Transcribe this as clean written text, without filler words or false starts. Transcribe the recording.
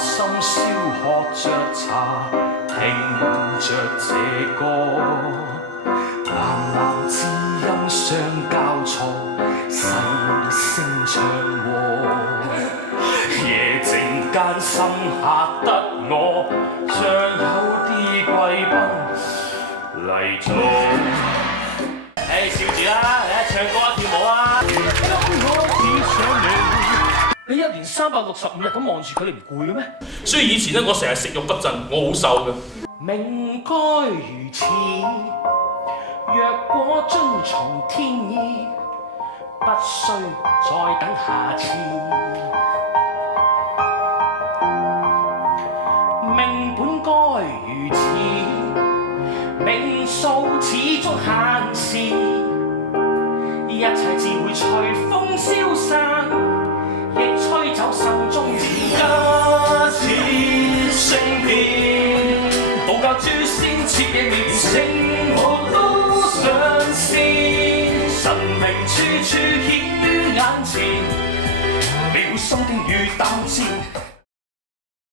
深宵喝着茶，聽着這歌，喃喃之音相交錯，細聲唱和。夜靜間心嚇得我，像有啲貴賓嚟做。笑住啦，唱歌啊，跳舞啊！你一年365日咁望住佢，你唔攰嘅咩？所以以前咧，我成日食慾不振，我好瘦嘅。明該如此，若果遵從天意，不需再等下次。命本該如此，命數始終限時，一切自會隨風消散，亦吹走心中刺。家似聖變，道教諸仙設嘅面，聖母都上線，神明處處顯於眼前，渺心經與膽戰。